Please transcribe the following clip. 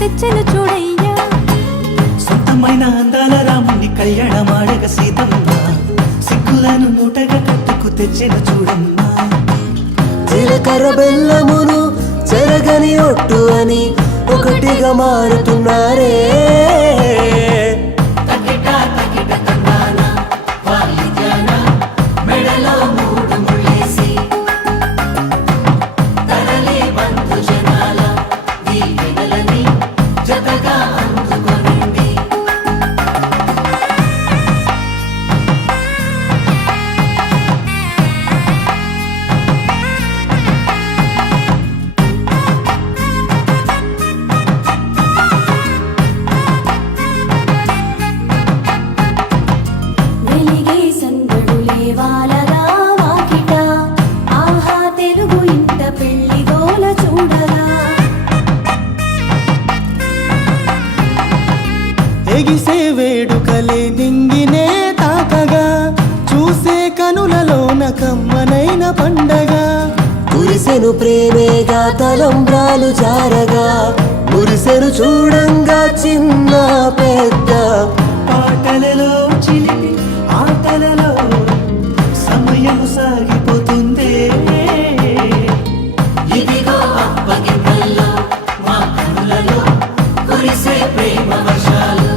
తెచ్చెను చూడయ్యా. సొంతమైన అందాల రాముని కళ్యాణమాడగ సీతమ్మ సిగ్గులను మూటగా కట్టుకు తెచ్చెను చూడమ్మా. జీలకర్ర బెల్లమును చెరగని ఒట్టు అని ఒకటిగా మారుతున్నారే. వెలిగే సందడులే వాలగా వాకిట, ఆహా తెలుగు ఇంట పెళ్లి గోల చూడగా. ఎగిసే వేడుకలే నింగినే తాకగా చూసే కనులలోన కమ్మనైన పండగ. కురిసెను ప్రేమేగా తలంబ్రాలు జారగా మురిసెను చూడంగా చిన్న పెద్ద. పాటలలో చిలిపి ఆటలలో సమయం సాగిపోతుందే. ఇదిగో అప్పగింతల్లో మా కనులలో కురిసే ప్రేమ వర్షాలు.